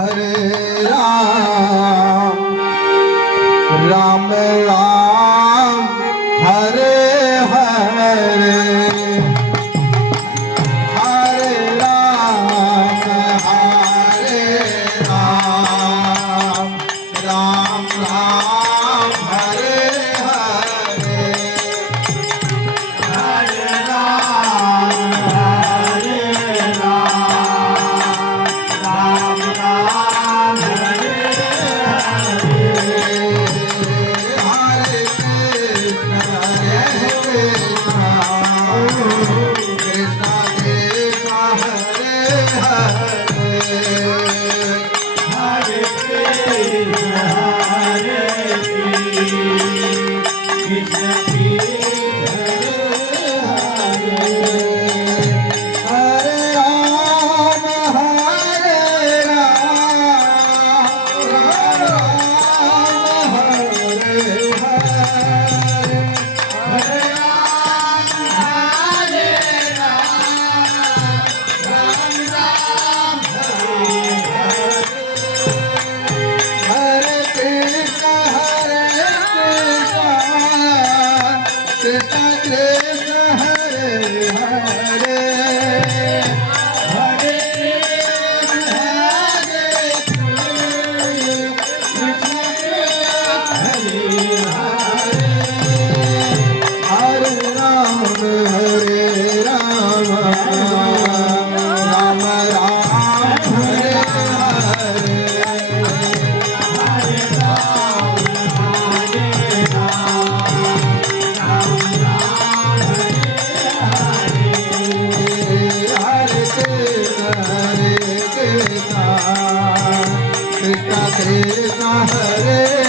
Hare Ram Ram Ram Hare Hare Hare Ram Ram Ram Hare Hare Hare Ram Ram Ram Hare Hare Krishna Krishna Hare Hare Hare Ram Hare Krishna Krishna Krishna Hare Hare Hare Krishna Krishna Hare Hare Hare Ram Ram Ram Hare Hare Hare Krishna Krishna Hare